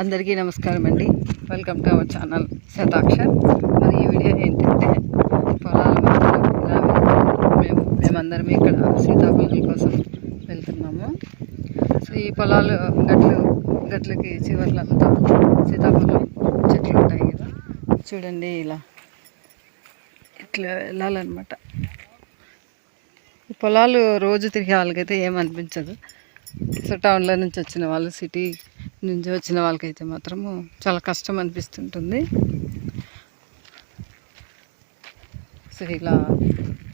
అందరికీ నమస్కారం అండి. Welcome to our channel Shatakshar. మరి ఈ వీడియో ఏంటంటే పొలాల మధ్యలో ఇలా మేమందరం ఇక్కడ సీతాఫలం కోసం వెళ్తున్నాము. సో ఈ పొలాలు గట్లకి చివర్లంతా సీతాఫలం చెట్లు ఉంటాయి కదా, చూడండి ఇలా ఇట్లా వెళ్ళాలన్నమాట. ఈ పొలాలు రోజు తిరిగే వాళ్ళకైతే ఏమనిపించదు. సో టౌన్లో నుంచి వచ్చిన వాళ్ళు, సిటీ నుంచి వచ్చిన వాళ్ళకైతే మాత్రము చాలా కష్టం అనిపిస్తుంటుంది. సో ఇలా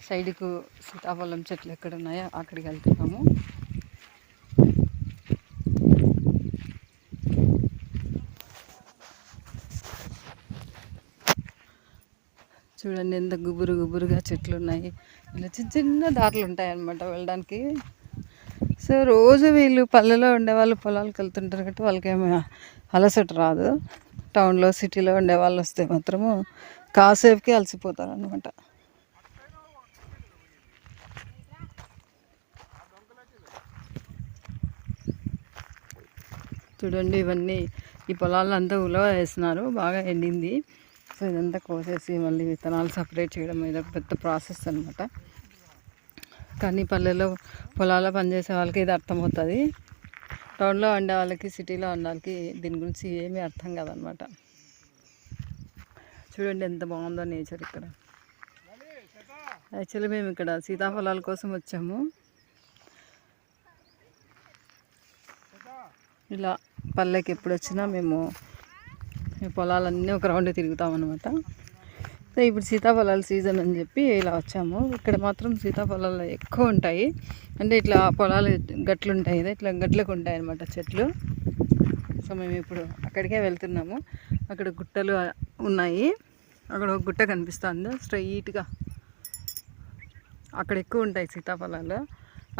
సైడ్కు సీతాఫలం చెట్లు ఎక్కడ ఉన్నాయో అక్కడికి వెళ్తున్నాము. చూడండి ఎంత గుబురుగా చెట్లు ఉన్నాయి. ఇలా చిన్న దారులు ఉంటాయి అన్నమాట వెళ్ళడానికి. సో రోజు వీళ్ళు పల్లెలో ఉండేవాళ్ళు పొలాలకు వెళ్తుంటారు కాబట్టి వాళ్ళకేమీ అలసట రాదు. టౌన్లో సిటీలో ఉండే వాళ్ళు వస్తే మాత్రము కాసేపుకి అలసిపోతారు అనమాట. చూడండి ఇవన్నీ ఈ పొలాల్లో అంతా ఉలవ వేసినారు, బాగా ఎండింది. సో ఇదంతా కోసేసి మళ్ళీ విత్తనాలు సపరేట్ చేయడం ఇది ఒక పెద్ద ప్రాసెస్ అనమాట. కానీ పల్లెలో పొలాల్లో పనిచేసే వాళ్ళకి ఇది అర్థమవుతుంది. టౌన్లో ఉండే వాళ్ళకి, సిటీలో ఉండే వాళ్ళకి దీని గురించి ఏమీ అర్థం కాదనమాట. చూడండి ఎంత బాగుందో నేచర్ ఇక్కడ. యాక్చువల్లీ మేము ఇక్కడ సీతాఫలాల కోసం వచ్చాము. ఇలా పల్లెకి ఎప్పుడు వచ్చినా మేము పొలాలన్నీ ఒక రౌండ్ తిరుగుతామన్నమాట. సో ఇప్పుడు సీతాఫలాల సీజన్ అని చెప్పి ఇలా వచ్చాము. ఇక్కడ మాత్రం సీతాఫలాలు ఎక్కువ ఉంటాయి. అంటే ఇట్లా పొలాలు గట్లు ఉంటాయి కదా, ఇట్లా గట్లకు ఉంటాయి అన్నమాట చెట్లు. సో మేము ఇప్పుడు అక్కడికే వెళ్తున్నాము. అక్కడ గుట్టలు ఉన్నాయి, అక్కడ ఒక గుట్ట కనిపిస్తుంది స్ట్రైట్గా, అక్కడ ఎక్కువ ఉంటాయి సీతాఫలాలు.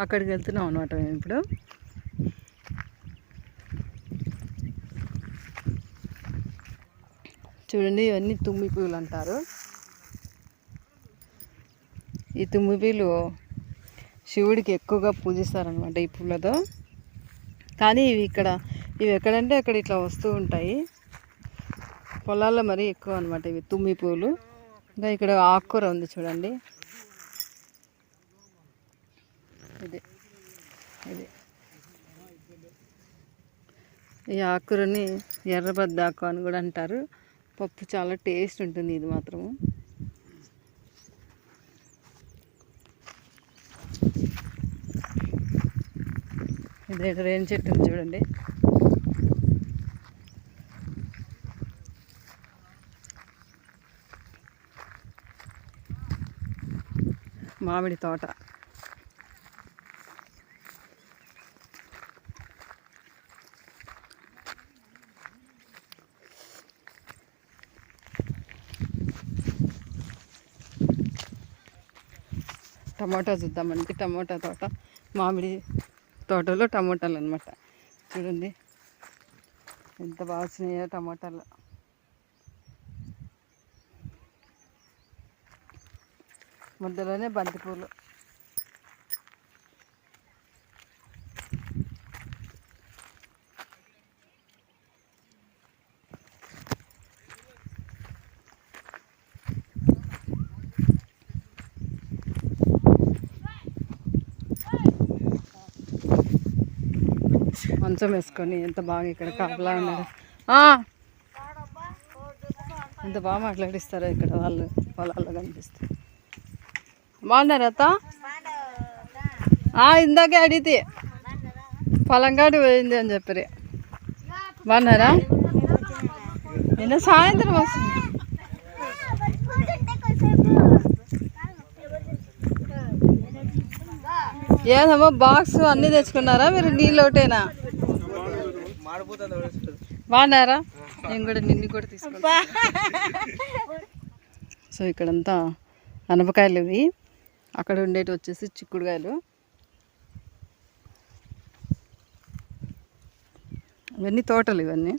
అక్కడికి వెళ్తున్నాం అనమాట మేము ఇప్పుడు. చూడండి ఇవన్నీ తుమ్మి పువ్వులు అంటారు. ఈ తుమ్మి పువ్వులు శివుడికి ఎక్కువగా పూజిస్తారనమాట ఈ పూలతో. కానీ ఇవి ఎక్కడంటే అక్కడ ఇట్లా వస్తూ ఉంటాయి పొలాల్లో, మరీ ఎక్కువ అనమాట ఇవి తుమ్మి పువ్వులు. ఇంకా ఇక్కడ ఆకుకూర ఉంది చూడండి, ఇది ఈ ఆకుకూరని ఎర్రబద్దాకు అని కూడా అంటారు. పప్పు చాలా టేస్ట్ ఉంటుంది ఇది మాత్రము. ఇదే రేణి చెట్టు చూడండి, మామిడి తోట. టమాటా చూద్దామంటే టమాటా తోట, మామిడి తోటలో టమాటాలు అనమాట. చూడండి ఎంత బాగా వచ్చినాయో టమాటాలు. మధ్యలోనే బంతిపూలు. మంచం వేసుకొని ఎంత బాగా ఇక్కడ కాపలా ఉన్నారు. ఎంత బాగా మాట్లాడిస్తారో ఇక్కడ వాళ్ళు పొలాల్లో కనిపిస్తారు. బాగున్నారా అత్త? ఇందాకే అడిగితే పొలంగాడు పోయింది అని చెప్పారు. బాగున్నారా? నిన్న సాయంత్రం వస్తుంది. ఏదమ్మా బాక్స్ అన్నీ తెచ్చుకున్నారా మీరు? నీళ్ళు ఒకటేనా? బాగున్నారా? నేను కూడా నిన్ను కూడా తీసుకుంటా. సో ఇక్కడంతా అనపకాయలు, ఇవి అక్కడ ఉండేవి వచ్చేసి చిక్కుడుకాయలు. ఇవన్నీ తోటలు ఇవన్నీ.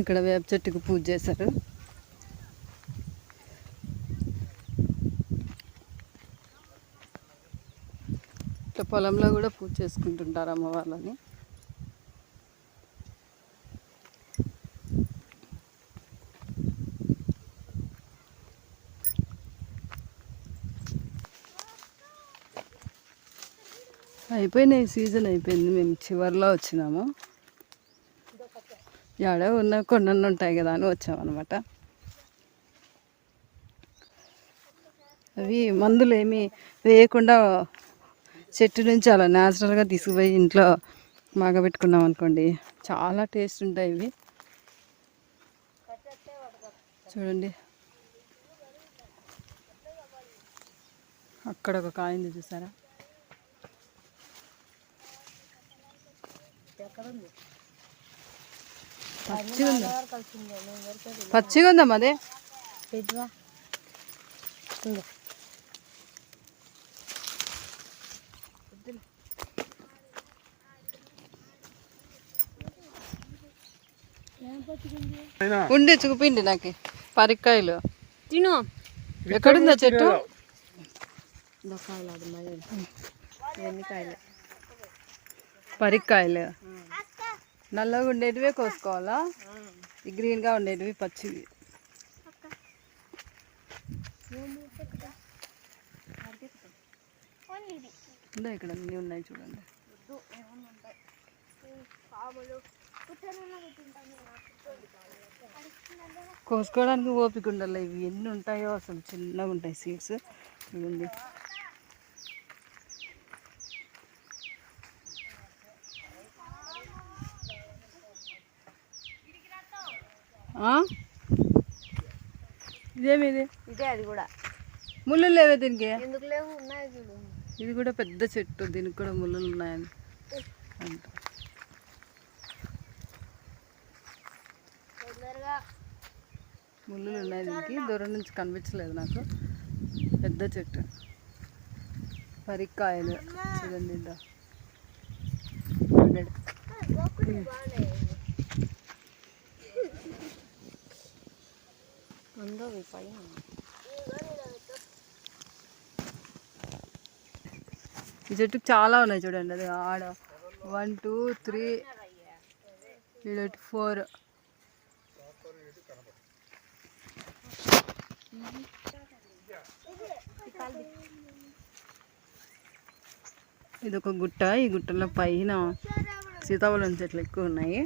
ఇక్కడ వేప చెట్టుకు పూజ చేశారు. ఇట్లా పొలంలో కూడా పూజ చేసుకుంటుంటారు అమ్మవార్లని. అయిపోయినాయి, సీజన్ అయిపోయింది. మేము చివరిలో వచ్చినాము. ఆడ ఉన్న కొన్ని ఉంటాయి కదా అని వచ్చామన్నమాట. అవి మందులు ఏమీ వేయకుండా చెట్టు నుంచి అలా న్యాచురల్గా తీసుకుపోయి ఇంట్లో మగబెట్టుకున్నాం అనుకోండి, చాలా టేస్ట్ ఉంటాయి ఇవి. చూడండి, అక్కడ ఒక కాయింది చూసారా? పచ్చిగా ఉందమ్మా అదే. ఉండి చూపిండి నాకు పరిక్కాయలు. తిను. ఎక్కడుందా చెట్టు? పరిక్కాయలు నల్లగా ఉండేటివే కోసుకోవాలా, ఈ గ్రీన్గా ఉండేటివి పచ్చివి. ఇక్కడ అన్నీ ఉన్నాయి చూడండి. కోసుకోవడానికి ఓపిక ఉండాలి. ఇవి ఎన్ని ఉంటాయో అసలు, చిన్నగా ఉంటాయి సీడ్స్. చూడండి, ఇదేమి ఇది? ఇదే అది కూడా. ముళ్ళు లేవే దీనికి? ఎందుకు లేవు, ఉన్నాయి చూడు. ఇది కూడా పెద్ద చెట్టు, దీనికి కూడా ముళ్ళులు ఉన్నాయని అంట. ముళ్ళులు ఉన్నాయి దీనికి, దూరం నుంచి కనిపించలేదు నాకు. పెద్ద చెట్టు పరిక్కాయలు చూడండి. ఈ చెట్టుకు చాలా ఉన్నాయి చూడండి. అది ఆడ 1 2 3 4. ఇది ఒక గుట్ట. ఈ గుట్టలో పైన సీతాఫలం చెట్లు ఎక్కువ ఉన్నాయి.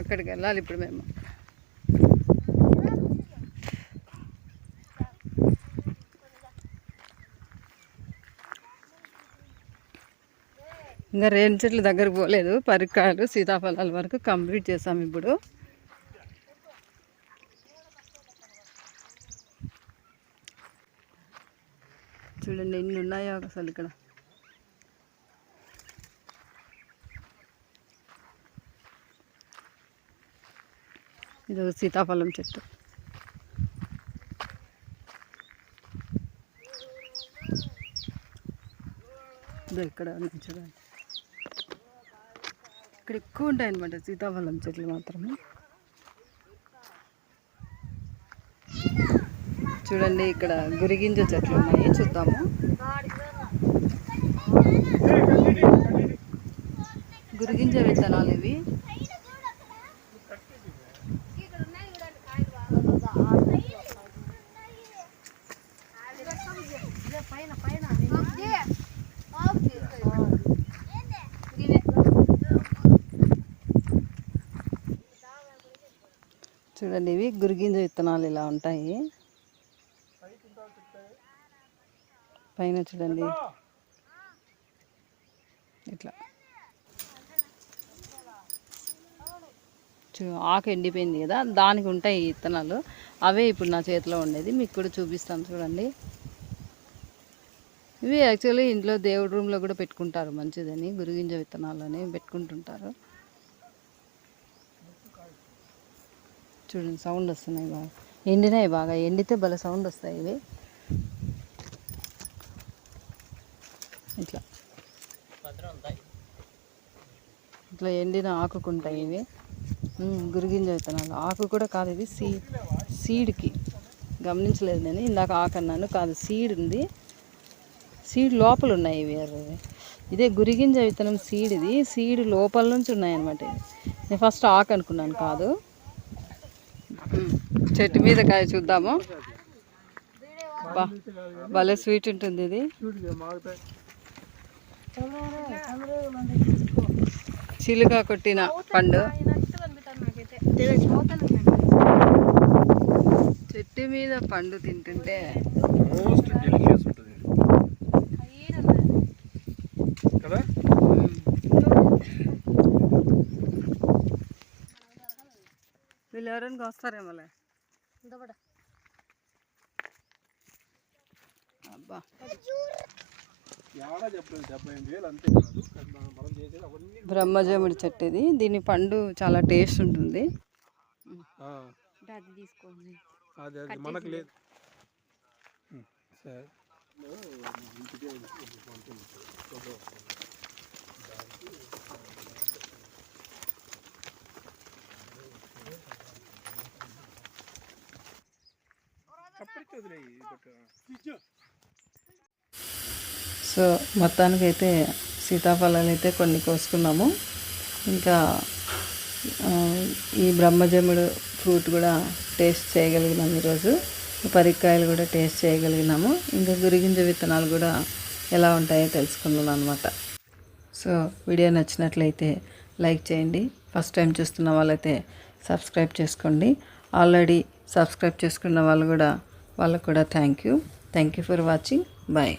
అక్కడికి వెళ్ళాలి ఇప్పుడు మేము. ఇంకా రేణి చెట్ల దగ్గరకు పోలేదు. పరికాయలు సీతాఫలాల వరకు కంప్లీట్ చేసాము. ఇప్పుడు చూడండి ఎన్ని ఉన్నాయో అసలు ఇక్కడ. ఇది సీతాఫలం చెట్టు. ఇది ఇక్కడ చూడండి, ఇక్కడ ఎక్కువ ఉంటాయి అన్నమాట సీతాఫలం చెట్లు మాత్రమే. చూడండి, ఇక్కడ గురిగింజ చెట్లు ఉన్నాయి, చూద్దాము. గురిగింజ విత్తనాలు ఇవి. చూడండి, ఇవి గురిగింజ విత్తనాలు ఇలా ఉంటాయి. పైన చూడండి ఇట్లా ఆకు ఎండిపోయింది కదా, దానికి ఉంటాయి ఈ విత్తనాలు. అవే ఇప్పుడు నా చేతిలో ఉండేది, మీకు కూడా చూపిస్తాను చూడండి. ఇవి యాక్చువల్లీ ఇంట్లో దేవుడి రూమ్లో కూడా పెట్టుకుంటారు, మంచిదని. గురిగింజ విత్తనాలు అని పెట్టుకుంటుంటారు. చూడండి, సౌండ్ వస్తున్నాయి బాగా. ఎండినాయి, బాగా ఎండితే భలే సౌండ్ వస్తాయి ఇవి. ఇట్లా ఇట్లా ఎండిన ఆకుకుంటాయి ఇవి. గురిగింజ విత్తనాలు. ఆకు కూడా కాదు, ఇది సీడ్కి. గమనించలేదు నేను, ఇందాక ఆకు అన్నాను, కాదు సీడ్ ఉంది. సీడ్ లోపల ఉన్నాయి ఇవి. ఇదే గురిగింజ విత్తనం సీడ్. ఇది సీడ్ లోపల నుంచి ఉన్నాయన్నమాట. నేను ఫస్ట్ ఆకు అనుకున్నాను, కాదు. చెట్టు మీద కాయ చూద్దాము. భలే స్వీట్ ఉంటుంది ఇది. చిలుక కొట్టిన పండు. చెట్టు మీద పండు తింటుంటే కదా. వీళ్ళు ఎవరైనా వస్తారేమోలే. అబ్బా, బ్రహ్మజముడి చెట్టు ఇది. దీని పండు చాలా టేస్ట్ ఉంటుంది. అది తీసుకోండి. అది మనకు లేదు. సరే సో మొత్తానికైతే సీతాఫలాలు అయితే కొన్ని కోసుకున్నాము. ఇంకా ఈ బ్రహ్మజముడు ఫ్రూట్ కూడా టేస్ట్ చేయగలిగినాము ఈరోజు. పరిక్కాయలు కూడా టేస్ట్ చేయగలిగినాము. ఇంకా గురిగింజ విత్తనాలు కూడా ఎలా ఉంటాయో తెలుసుకున్నాను అనమాట. సో వీడియో నచ్చినట్లయితే లైక్ చేయండి. ఫస్ట్ టైం చూస్తున్న వాళ్ళైతే సబ్స్క్రైబ్ చేసుకోండి. ఆల్రెడీ సబ్స్క్రైబ్ చేసుకున్న వాళ్ళకు కూడా thank you for watching. Bye.